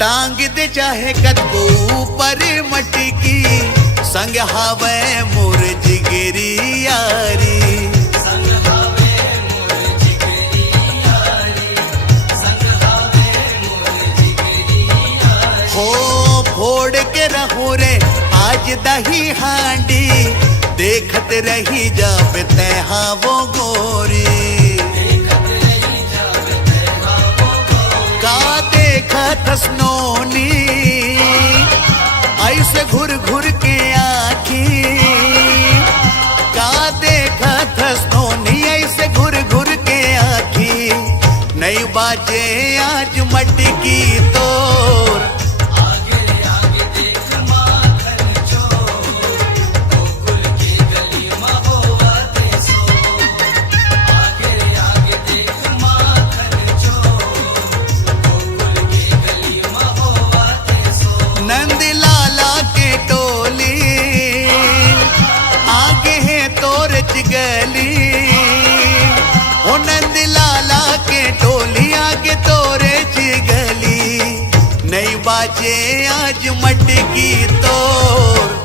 टांग दे चाहे कदबो ऊपर मटकी, संग हावे मोर जिगरी यारी। संग हावे मोर जिगरी यारी, संग हावे मोर जिगरी यारी। हो फोड़ के रहो रे आज दही हांडी, देखत रही जाबे तैहा वो गोरी। का देखत स्नोनी ऐसे घुर घुर के आखी, का देखत स्नोनी ऐसे घुर घुर के आखी। नहीं बाजे आज मटकी तोर, आगे आगे देख माखन चोर, गोकुल की गली में होवा देसो। आगे आगे देख माखन चोर, गोकुल की गली में होवा देसो। नंद लाला के टोली आगे है तोर चिगली, ओ नंद लाला के टोली आगे तोरे चिगली। नहीं बाजे आज मटकी तोर।